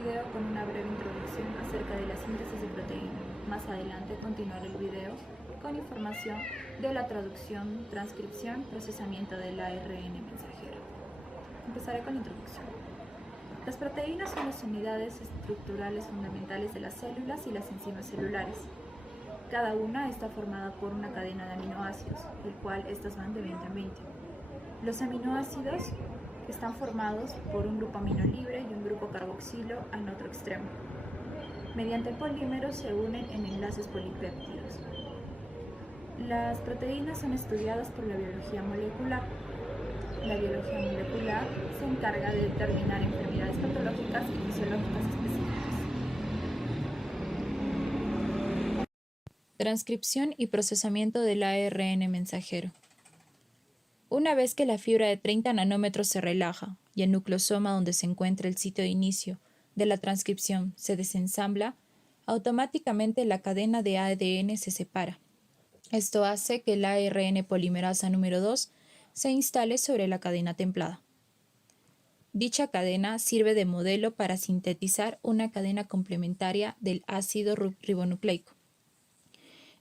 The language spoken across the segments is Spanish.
video con una breve introducción acerca de la síntesis de proteína. Más adelante continuará el video con información de la traducción, transcripción, procesamiento del ARN mensajero. Empezaré con la introducción. Las proteínas son las unidades estructurales fundamentales de las células y las enzimas celulares. Cada una está formada por una cadena de aminoácidos, el cual estas van de 20 en 20. Los aminoácidos están formados por un grupo amino libre y un grupo carboxilo en otro extremo. Mediante polímeros se unen en enlaces polipéptidos. Las proteínas son estudiadas por la biología molecular. La biología molecular se encarga de determinar enfermedades patológicas y fisiológicas específicas. Transcripción y procesamiento del ARN mensajero. Una vez que la fibra de 30 nanómetros se relaja y el nucleosoma donde se encuentra el sitio de inicio de la transcripción se desensambla, automáticamente la cadena de ADN se separa. Esto hace que el ARN polimerasa número 2 se instale sobre la cadena templada. Dicha cadena sirve de modelo para sintetizar una cadena complementaria del ácido ribonucleico,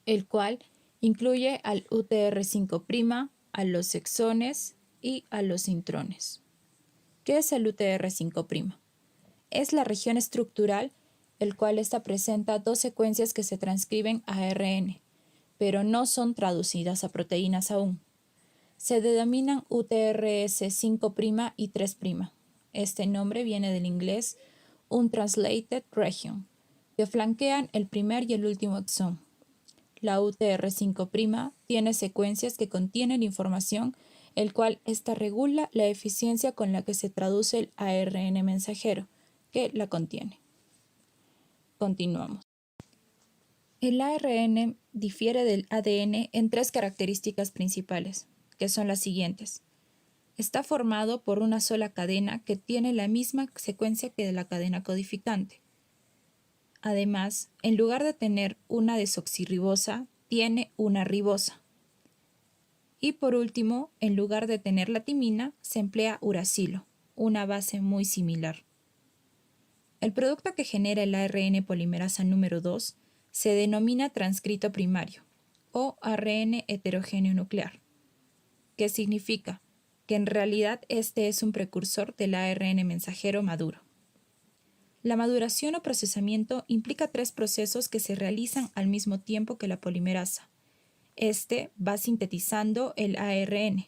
el cual incluye al UTR5', a los exones y a los intrones. ¿Qué es el UTR5'? Es la región estructural, el cual esta presenta dos secuencias que se transcriben a ARN, pero no son traducidas a proteínas aún. Se denominan UTRS5' y 3'. Este nombre viene del inglés Untranslated Region, que flanquean el primer y el último exón. La UTR5' tiene secuencias que contienen información, el cual esta regula la eficiencia con la que se traduce el ARN mensajero, que la contiene. Continuamos. El ARN difiere del ADN en tres características principales, que son las siguientes. Está formado por una sola cadena que tiene la misma secuencia que de la cadena codificante. Además, en lugar de tener una desoxirribosa, tiene una ribosa. Y por último, en lugar de tener la timina, se emplea uracilo, una base muy similar. El producto que genera el ARN polimerasa número 2 se denomina transcrito primario o ARN heterogéneo nuclear. ¿Qué significa? Que en realidad este es un precursor del ARN mensajero maduro. La maduración o procesamiento implica tres procesos que se realizan al mismo tiempo que la polimerasa. Este va sintetizando el ARN,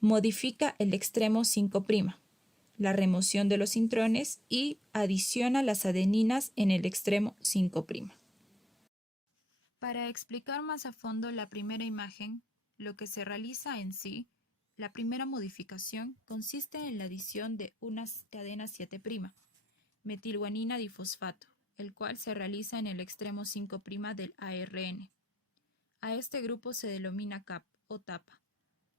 modifica el extremo 5', la remoción de los intrones y adiciona las adeninas en el extremo 5'. Para explicar más a fondo la primera imagen, lo que se realiza en sí, la primera modificación consiste en la adición de una cadena 7', metilguanina difosfato, el cual se realiza en el extremo 5' del ARN. A este grupo se denomina cap o tapa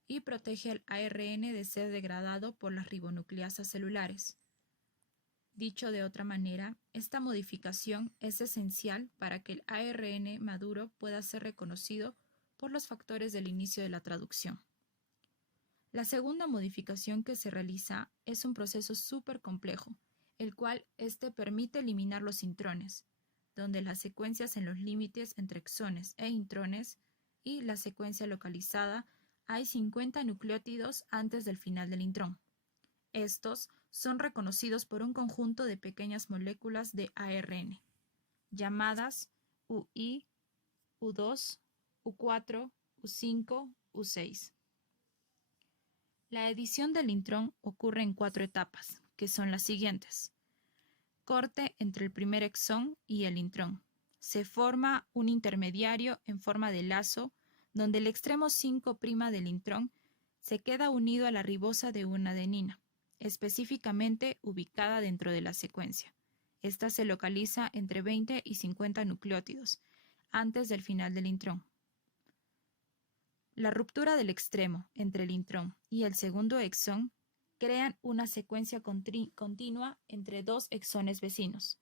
y protege al ARN de ser degradado por las ribonucleasas celulares. Dicho de otra manera, esta modificación es esencial para que el ARN maduro pueda ser reconocido por los factores del inicio de la traducción. La segunda modificación que se realiza es un proceso súper complejo, el cual permite eliminar los intrones, donde las secuencias en los límites entre exones e intrones y la secuencia localizada hay 50 nucleótidos antes del final del intrón. Estos son reconocidos por un conjunto de pequeñas moléculas de ARN, llamadas UI, U2, U4, U5, U6. La edición del intrón ocurre en 4 etapas, que son las siguientes. Corte entre el primer exón y el intrón. Se forma un intermediario en forma de lazo, donde el extremo 5' del intrón se queda unido a la ribosa de una adenina, específicamente ubicada dentro de la secuencia. Esta se localiza entre 20 y 50 nucleótidos, antes del final del intrón. La ruptura del extremo entre el intrón y el segundo exón crean una secuencia continua entre dos exones vecinos.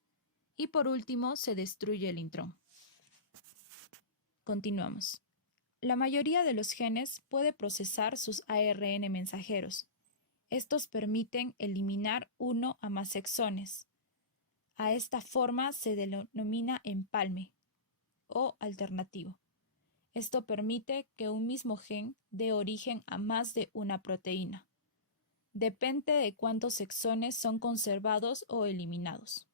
Y por último, se destruye el intrón. Continuamos. La mayoría de los genes puede procesar sus ARN mensajeros. Estos permiten eliminar uno a más exones. A esta forma se denomina empalme o alternativo. Esto permite que un mismo gen dé origen a más de una proteína. Depende de cuántos exones son conservados o eliminados.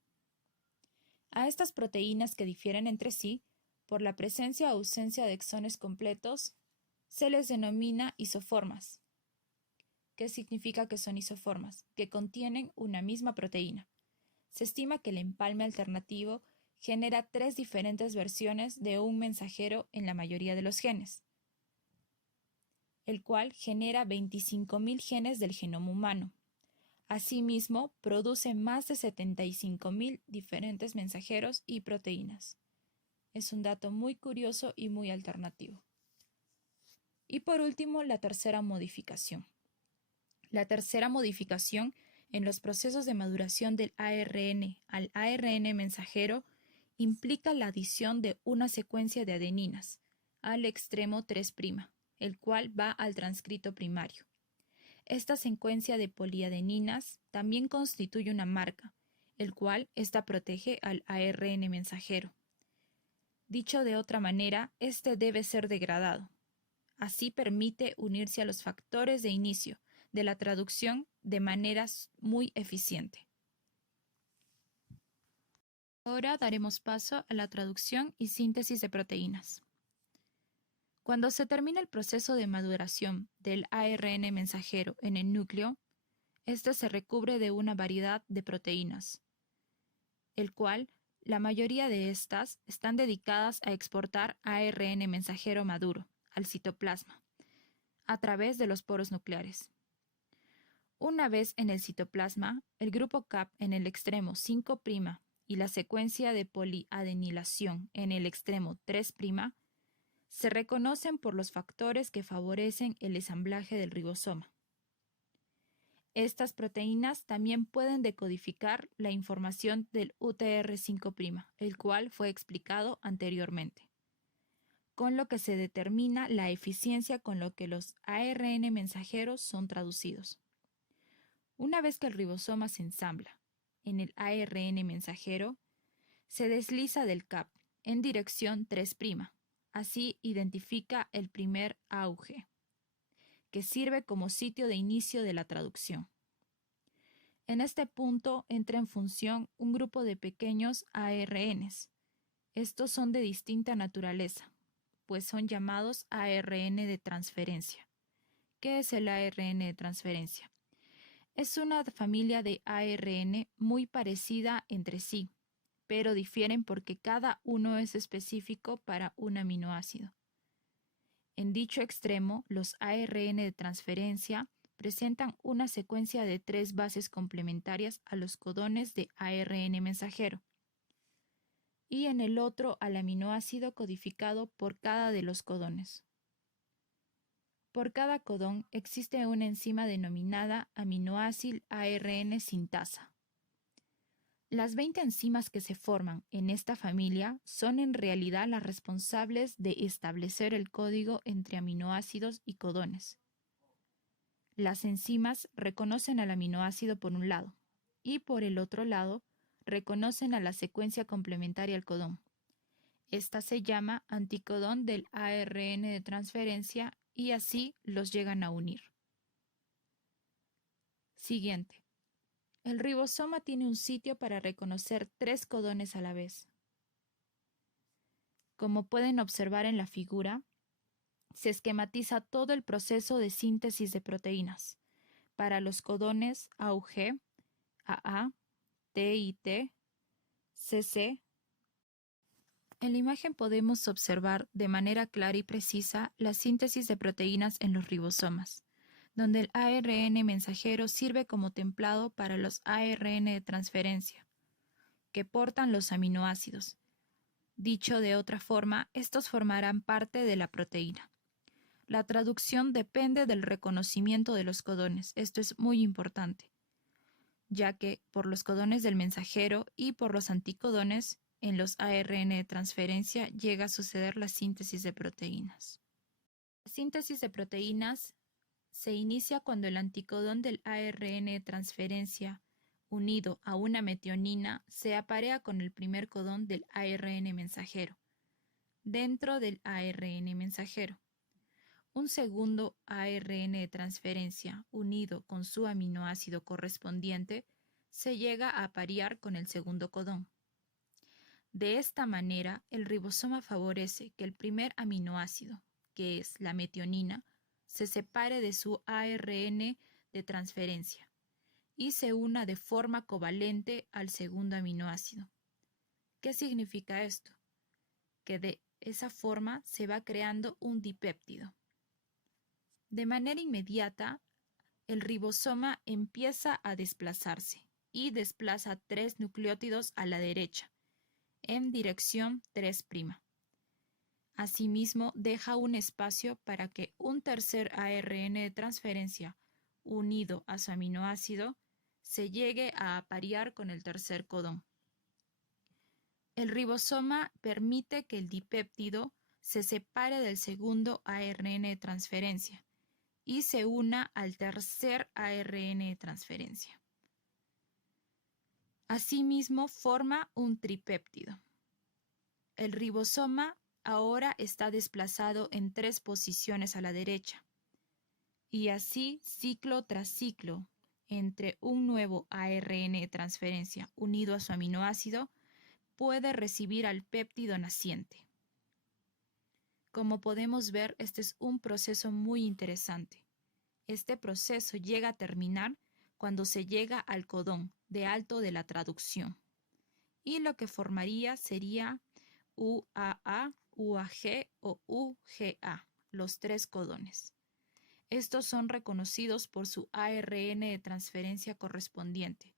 A estas proteínas que difieren entre sí, por la presencia o ausencia de exones completos, se les denomina isoformas. ¿Qué significa que son isoformas? Que contienen una misma proteína. Se estima que el empalme alternativo genera 3 diferentes versiones de un mensajero en la mayoría de los genes, el cual genera 25.000 genes del genoma humano. Asimismo, produce más de 75.000 diferentes mensajeros y proteínas. Es un dato muy curioso y muy alternativo. Y por último, la tercera modificación. La tercera modificación en los procesos de maduración del ARN al ARN mensajero implica la adición de una secuencia de adeninas al extremo 3', el cual va al transcrito primario. Esta secuencia de poliadeninas también constituye una marca, el cual ésta protege al ARN mensajero. Dicho de otra manera, este debe ser degradado. Así permite unirse a los factores de inicio de la traducción de manera muy eficiente. Ahora daremos paso a la traducción y síntesis de proteínas. Cuando se termina el proceso de maduración del ARN mensajero en el núcleo, este se recubre de una variedad de proteínas, el cual la mayoría de estas están dedicadas a exportar ARN mensajero maduro al citoplasma a través de los poros nucleares. Una vez en el citoplasma, el grupo Cap en el extremo 5' y la secuencia de poliadenilación en el extremo 3' se reconocen por los factores que favorecen el ensamblaje del ribosoma. Estas proteínas también pueden decodificar la información del UTR5', el cual fue explicado anteriormente, con lo que se determina la eficiencia con lo que los ARN mensajeros son traducidos. Una vez que el ribosoma se ensambla en el ARN mensajero, se desliza del CAP en dirección 3'. Así identifica el primer auge, que sirve como sitio de inicio de la traducción. En este punto entra en función un grupo de pequeños ARNs. Estos son de distinta naturaleza, pues son llamados ARN de transferencia. ¿Qué es el ARN de transferencia? Es una familia de ARN muy parecida entre sí, pero difieren porque cada uno es específico para un aminoácido. En dicho extremo, los ARN de transferencia presentan una secuencia de 3 bases complementarias a los codones de ARN mensajero, y en el otro al aminoácido codificado por cada de los codones. Por cada codón existe una enzima denominada aminoácido ARN sintasa. Las 20 enzimas que se forman en esta familia son en realidad las responsables de establecer el código entre aminoácidos y codones. Las enzimas reconocen al aminoácido por un lado y por el otro lado reconocen a la secuencia complementaria al codón. Esta se llama anticodón del ARN de transferencia y así los llegan a unir. Siguiente. El ribosoma tiene un sitio para reconocer 3 codones a la vez. Como pueden observar en la figura, se esquematiza todo el proceso de síntesis de proteínas para los codones AUG, AA, TIT, CC. En la imagen podemos observar de manera clara y precisa la síntesis de proteínas en los ribosomas, donde el ARN mensajero sirve como templado para los ARN de transferencia, que portan los aminoácidos. Dicho de otra forma, estos formarán parte de la proteína. La traducción depende del reconocimiento de los codones. Esto es muy importante, ya que por los codones del mensajero y por los anticodones en los ARN de transferencia llega a suceder la síntesis de proteínas. La síntesis de proteínas se inicia cuando el anticodón del ARN de transferencia unido a una metionina, se aparea con el primer codón del ARN mensajero, dentro del ARN mensajero. Un segundo ARN de transferencia, unido con su aminoácido correspondiente, se llega a aparear con el segundo codón. De esta manera, el ribosoma favorece que el primer aminoácido, que es la metionina, se separe de su ARN de transferencia y se una de forma covalente al segundo aminoácido. ¿Qué significa esto? Que de esa forma se va creando un dipéptido. De manera inmediata, el ribosoma empieza a desplazarse y desplaza 3 nucleótidos a la derecha, en dirección 3'. Asimismo, deja un espacio para que un tercer ARN de transferencia, unido a su aminoácido, se llegue a aparear con el tercer codón. El ribosoma permite que el dipéptido se separe del segundo ARN de transferencia y se una al tercer ARN de transferencia. Asimismo, forma un tripéptido. El ribosoma ahora está desplazado en 3 posiciones a la derecha, y así, ciclo tras ciclo, entre un nuevo ARN de transferencia unido a su aminoácido, puede recibir al péptido naciente. Como podemos ver, este es un proceso muy interesante. Este proceso llega a terminar cuando se llega al codón de alto de la traducción, y lo que formaría sería UAA, UAG o UGA, los 3 codones. Estos son reconocidos por su ARN de transferencia correspondiente,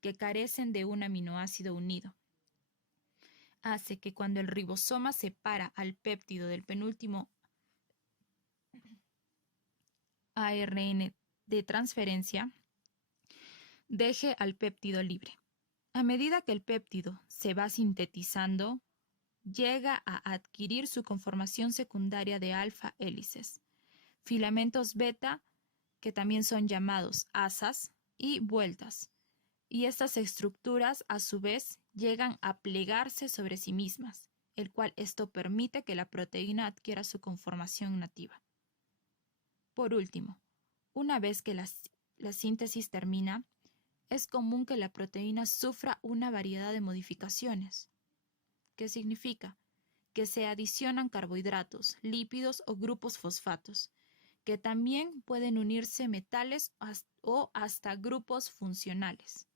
que carecen de un aminoácido unido. Hace que cuando el ribosoma separa al péptido del penúltimo ARN de transferencia, deje al péptido libre. A medida que el péptido se va sintetizando, llega a adquirir su conformación secundaria de alfa hélices, filamentos beta, que también son llamados asas, y vueltas, y estas estructuras a su vez llegan a plegarse sobre sí mismas, el cual esto permite que la proteína adquiera su conformación nativa. Por último, una vez que la síntesis termina, es común que la proteína sufra una variedad de modificaciones. ¿Qué significa? Que se adicionan carbohidratos, lípidos o grupos fosfatos, que también pueden unirse metales o hasta grupos funcionales.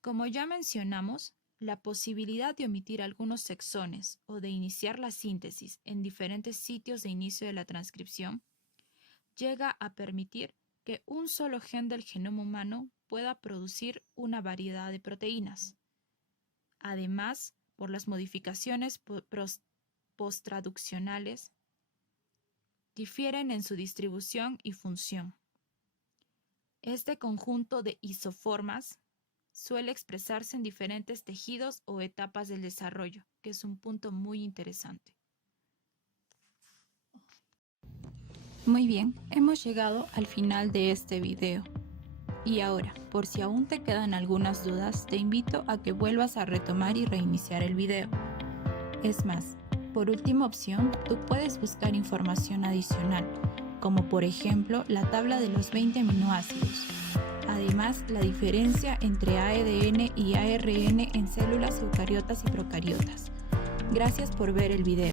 Como ya mencionamos, la posibilidad de omitir algunos exones o de iniciar la síntesis en diferentes sitios de inicio de la transcripción llega a permitir que un solo gen del genoma humano pueda producir una variedad de proteínas. Además, por las modificaciones posttraduccionales, difieren en su distribución y función. Este conjunto de isoformas suele expresarse en diferentes tejidos o etapas del desarrollo, que es un punto muy interesante. Muy bien, hemos llegado al final de este video. Y ahora, por si aún te quedan algunas dudas, te invito a que vuelvas a retomar y reiniciar el video. Es más, por última opción, tú puedes buscar información adicional, como por ejemplo la tabla de los 20 aminoácidos. Además, la diferencia entre ADN y ARN en células eucariotas y procariotas. Gracias por ver el video.